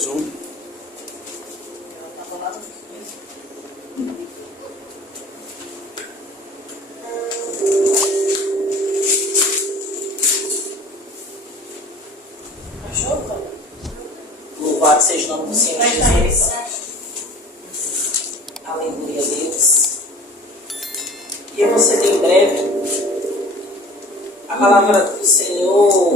Jeremias 1. Louvado seja o nome do Senhor Jesus. Aleluia, Deus. E eu vou ser bem breve. A palavra do Senhor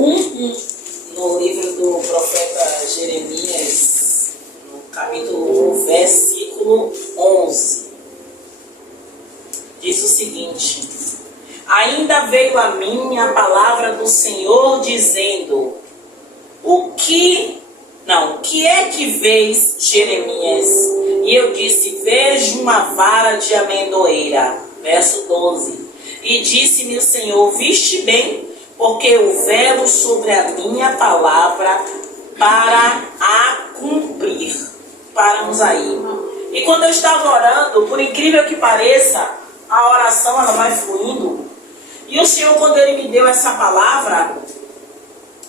no livro do profeta Jeremias, no capítulo 1, versículo 11, diz o seguinte: ainda veio a mim a palavra do Senhor dizendo, o que é que vês, Jeremias? E eu disse, vejo uma vara de amendoeira. Verso 12. E disse-me o Senhor, viste bem, porque eu velo sobre a minha palavra para a cumprir. Paramos aí. E quando eu estava orando, por incrível que pareça, a oração ela vai fluindo. E o Senhor, quando Ele me deu essa palavra,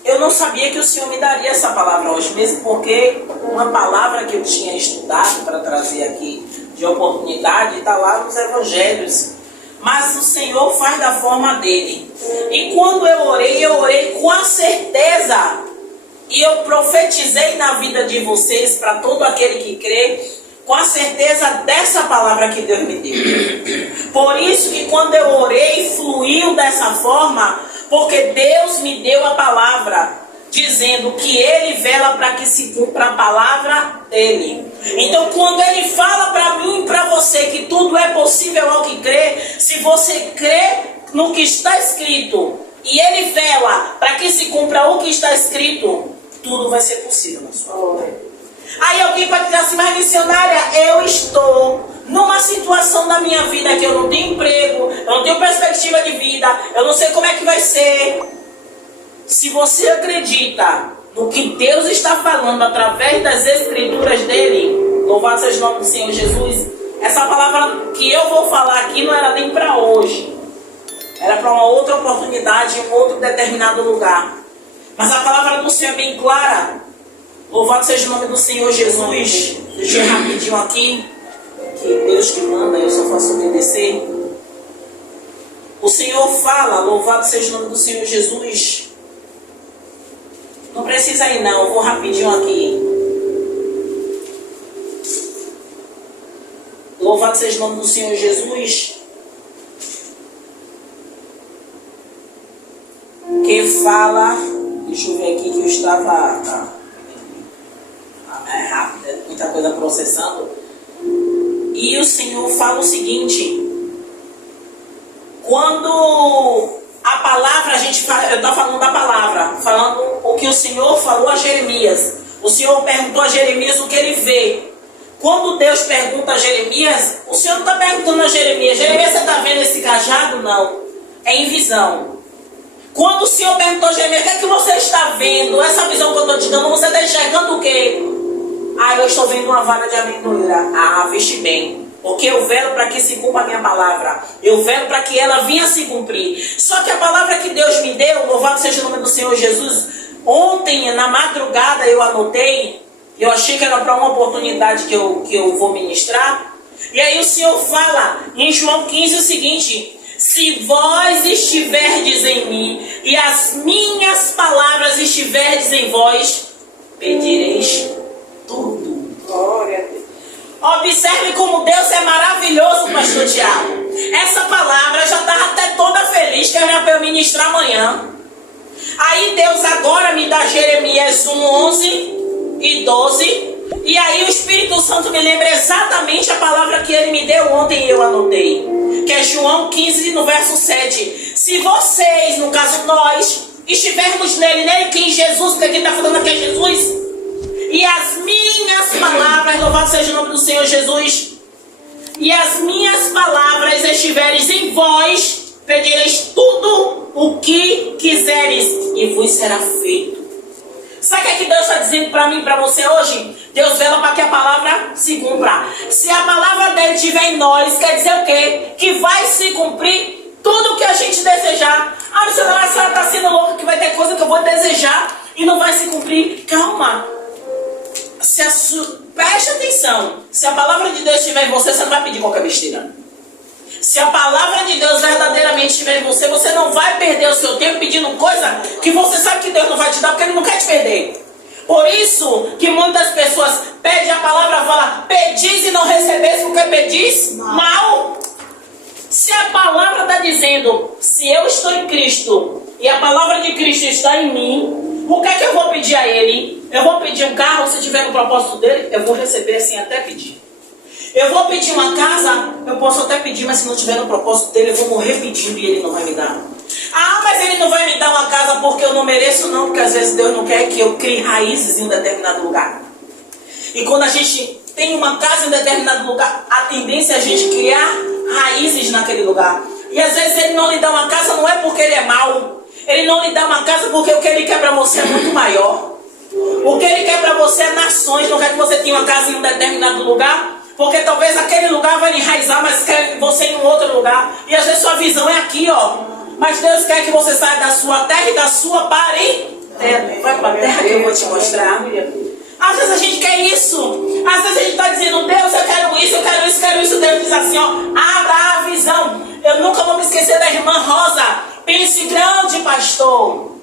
eu não sabia que o Senhor me daria essa palavra hoje, mesmo porque uma palavra que eu tinha estudado para trazer aqui de oportunidade está lá nos evangelhos. Mas o Senhor faz da forma dele. E quando eu orei com a certeza, e eu profetizei na vida de vocês, para todo aquele que crê, com a certeza dessa palavra que Deus me deu. Por isso que quando eu orei, fluiu dessa forma, porque Deus me deu a palavra, dizendo que Ele vela para que se cumpra a palavra dEle. Então quando Ele fala para mim e para você que tudo é possível ao que crê, se você crê no que está escrito, e Ele vela para que se cumpra o que está escrito, tudo vai ser possível na sua vida. Aí alguém pode dizer assim, mas missionária, eu estou numa situação da minha vida que eu não tenho emprego, eu não tenho perspectiva de vida, eu não sei como é que vai ser. Se você acredita no que Deus está falando através das escrituras dele, louvado seja o nome do Senhor Jesus, essa palavra que eu vou falar aqui não era nem para hoje, era para uma outra oportunidade, em um outro determinado lugar. Mas a palavra do Senhor é bem clara. Louvado seja o nome do Senhor Jesus. Deixa eu rapidinho aqui, que Deus que manda, eu só faço obedecer. O Senhor fala, louvado seja o nome do Senhor Jesus. Não precisa ir não, eu vou rapidinho aqui. Louvado seja o nome do Senhor Jesus. Que fala, deixa eu ver aqui que eu estava rápido, muita coisa processando. E o Senhor fala o seguinte: quando a palavra, eu estou falando da palavra, falando o que o Senhor falou a Jeremias. O Senhor perguntou a Jeremias o que ele vê. Quando Deus pergunta a Jeremias, o Senhor não está perguntando a Jeremias, Jeremias, você está vendo esse cajado? Não, é em visão. Quando o Senhor perguntou a Jeremias, o que é que você está vendo? Essa visão que eu estou te dando, você está enxergando o quê? Ah, eu estou vendo uma vara de amendoeira. Ah, viste bem. Porque eu velo para que se cumpra a minha palavra. Eu velo para que ela venha se cumprir. Só que a palavra que Deus me deu, louvado seja o nome do Senhor Jesus, ontem, na madrugada, eu anotei. Eu achei que era para uma oportunidade que eu vou ministrar. E aí o Senhor fala em João 15 o seguinte: se vós estiverdes em mim e as minhas palavras estiverdes em vós, pedireis tudo. Glória a Deus. Observe como Deus é maravilhoso, pastor Tiago. Essa palavra já estava até toda feliz que era para eu ministrar amanhã. Aí Deus agora me dá Jeremias 1, 11 e 12. E aí o Espírito Santo me lembra exatamente a palavra que ele me deu ontem e eu anotei. Que é João 15, no verso 7. Se vocês, no caso nós, estivermos nele que em Jesus, porque quem está falando aqui é Jesus, e as minhas palavras, louvado seja o nome do Senhor Jesus, e as minhas palavras estiveres em vós, pedireis tudo o que quiseres e vos será feito. Sabe o que é que Deus está dizendo para mim e para você hoje? Deus vela para que a palavra se cumpra. Se a palavra dele estiver em nós, quer dizer o quê? Que vai se cumprir tudo o que a gente desejar. Ah, missionária, a senhora está sendo louca que vai ter coisa que eu vou desejar e não vai se cumprir. Calma. Preste atenção, se a palavra de Deus estiver em você, você não vai pedir qualquer besteira. Se a palavra de Deus verdadeiramente estiver em você, você não vai perder o seu tempo pedindo coisa que você sabe que Deus não vai te dar, porque Ele não quer te perder. Por isso que muitas pessoas pedem a palavra, fala, pedis e não recebes, porque pedis mal. Se a palavra está dizendo, se eu estou em Cristo e a palavra de Cristo está em mim, o que é que eu vou pedir a Ele? Eu vou pedir um carro, se tiver no propósito dele, eu vou receber sem até pedir. Eu vou pedir uma casa, eu posso até pedir, mas se não tiver no propósito dele, eu vou morrer pedindo e Ele não vai me dar. Ah, mas Ele não vai me dar uma casa porque eu não mereço, não, porque às vezes Deus não quer que eu crie raízes em um determinado lugar. E quando a gente tem uma casa em um determinado lugar, a tendência é a gente criar raízes naquele lugar. E às vezes Ele não lhe dá uma casa, não é porque Ele é mau. Ele não lhe dá uma casa porque o que Ele quer para você é muito maior. O que Ele quer para você é nações, não quer que você tenha uma casa em um determinado lugar, porque talvez aquele lugar vai lhe enraizar, mas quer você em um outro lugar. E às vezes sua visão é aqui, ó. Mas Deus quer que você saia da sua terra e da sua parentela. Vai para a terra que eu vou te mostrar. Às vezes a gente quer isso. Às vezes a gente está dizendo, Deus, eu quero isso, eu quero isso, eu quero isso. Deus diz assim, ó, abra a visão. Eu nunca vou me esquecer da irmã Rosa. Pense grande, pastor.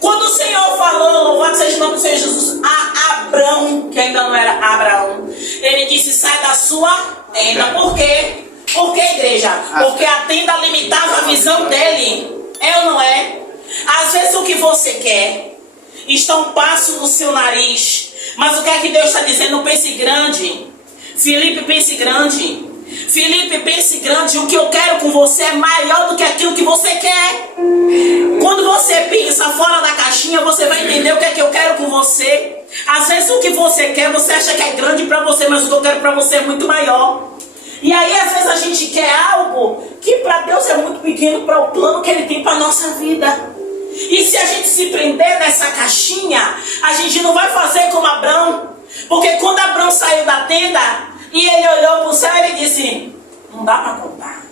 Quando o Senhor falou, louvado seja o nome do Senhor Jesus, a Abrão, que ainda não era Abraão, Ele disse, sai da sua tenda. Por quê? Por que, igreja? Porque a tenda limitava a visão dele. É ou não é? Às vezes o que você quer está um passo no seu nariz. Mas o que é que Deus está dizendo? Pense grande. Filipe, pense grande. Filipe, pense grande. O que eu quero com você é maior do que aquilo que você quer. Quando você pensa fora da caixinha, você vai entender o que é que eu quero com você. Às vezes o que você quer, você acha que é grande para você, mas o que eu quero para você é muito maior. E aí às vezes a gente quer algo que para Deus é muito pequeno para o plano que Ele tem para a nossa vida. E se a gente se prender nessa caixinha, a gente não vai fazer como Abrão. Porque quando Abrão saiu da tenda e ele olhou para o céu, ele disse, não dá para contar.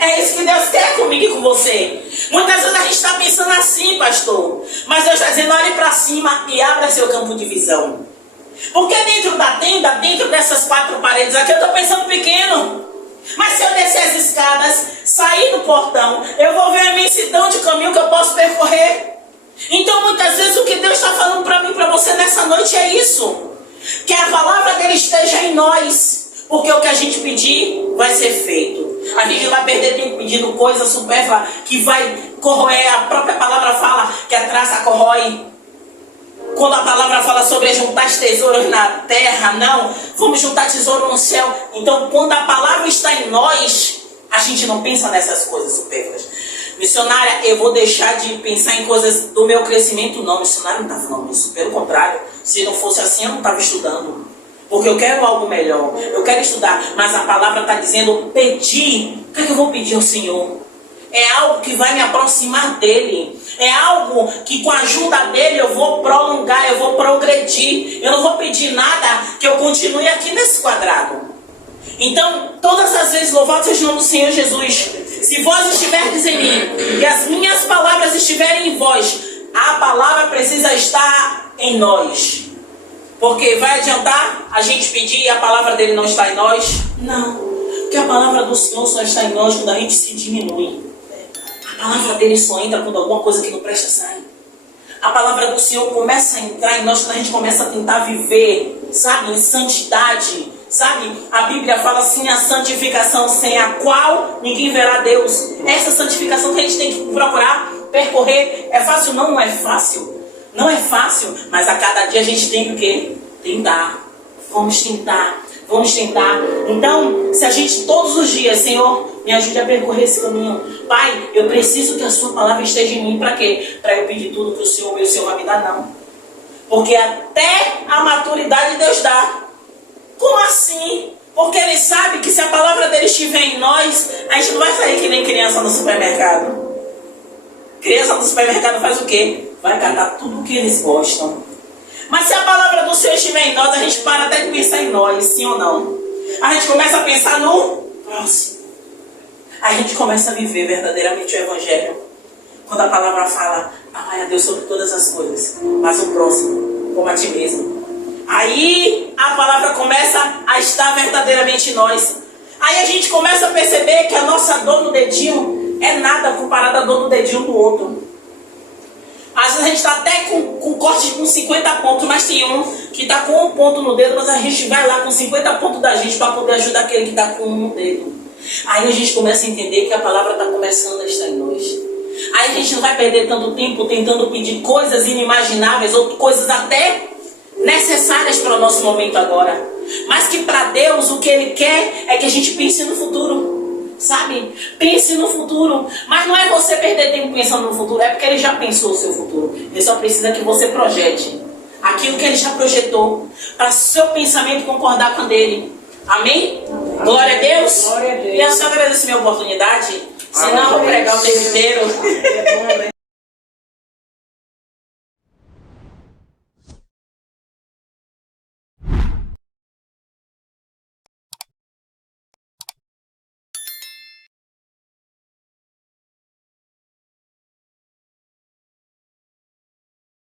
É isso que Deus quer comigo e com você. Muitas vezes a gente está pensando assim, pastor. Mas Deus está dizendo, olhe para cima e abra seu campo de visão. Porque dentro da tenda, dentro dessas 4 paredes aqui, eu estou pensando pequeno. Mas se eu descer as escadas, sair do portão, eu vou ver a imensidão de caminho que eu posso percorrer. Então muitas vezes o que Deus está falando para mim, para você nessa noite é isso. Que a palavra dele esteja em nós. Porque o que a gente pedir vai ser feito. A gente vai perder tempo pedindo coisa supérflua que vai corroer. A própria palavra fala que a traça corrói. Quando a palavra fala sobre juntar tesouros na terra, não. Vamos juntar tesouro no céu. Então quando a palavra está em nós, a gente não pensa nessas coisas supérfluas. Missionária, eu vou deixar de pensar em coisas do meu crescimento? Não, missionária não está falando isso. Pelo contrário, se não fosse assim eu não estava estudando. Porque eu quero algo melhor, eu quero estudar, mas a palavra está dizendo, pedir. O que é que eu vou pedir ao Senhor? É algo que vai me aproximar dele. É algo que com a ajuda dele eu vou prolongar, eu vou progredir. Eu não vou pedir nada que eu continue aqui nesse quadrado. Então, todas as vezes, louvado seja o nome do Senhor Jesus. Se vós estiverdes em mim e as minhas palavras estiverem em vós, a palavra precisa estar em nós. Porque vai adiantar a gente pedir e a palavra dele não está em nós? Não. Porque a palavra do Senhor só está em nós quando a gente se diminui. A palavra dele só entra quando alguma coisa que não presta sai. A palavra do Senhor começa a entrar em nós quando a gente começa a tentar viver, sabe, em santidade. Sabe, a Bíblia fala assim, a santificação sem a qual ninguém verá Deus. Essa santificação que a gente tem que procurar percorrer. É fácil? Não, não é fácil. Não é fácil, mas a cada dia a gente tem o quê? Tentar. Vamos tentar. Vamos tentar. Então, se a gente todos os dias, Senhor, me ajude a percorrer esse caminho. Pai, eu preciso que a sua palavra esteja em mim. Para quê? Para eu pedir tudo que o Senhor vai me dar, não. Porque até a maturidade Deus dá. Como assim? Porque Ele sabe que se a palavra dele estiver em nós, a gente não vai sair que nem criança no supermercado. Criança no supermercado faz o quê? Vai catar tudo o que eles gostam. Mas se a palavra do Senhor estiver em nós, a gente para até de pensar em nós, sim ou não? A gente começa a pensar no próximo. A gente começa a viver verdadeiramente o Evangelho. Quando a palavra fala, amai a Deus sobre todas as coisas, mas o próximo, como a ti mesmo. Aí a palavra começa a estar verdadeiramente em nós. Aí a gente começa a perceber que a nossa dor no dedinho é nada comparada à dor no dedinho do outro. Às vezes a gente está até com corte com 50 pontos, mas tem um que está com um ponto no dedo, mas a gente vai lá com 50 pontos da gente para poder ajudar aquele que está com um no dedo. Aí a gente começa a entender que a palavra está começando a estar em nós. Aí a gente não vai perder tanto tempo tentando pedir coisas inimagináveis ou coisas até necessárias para o nosso momento agora. Mas que para Deus o que Ele quer é que a gente pense no futuro. Sabe? Pense no futuro. Mas não é você perder tempo pensando no futuro, é porque Ele já pensou o seu futuro. Ele só precisa que você projete aquilo que Ele já projetou, para seu pensamento concordar com o dele. Amém? Amém. Glória a Deus. Glória a Deus. E eu só agradeço a minha oportunidade. Senão eu vou pregar o tempo inteiro.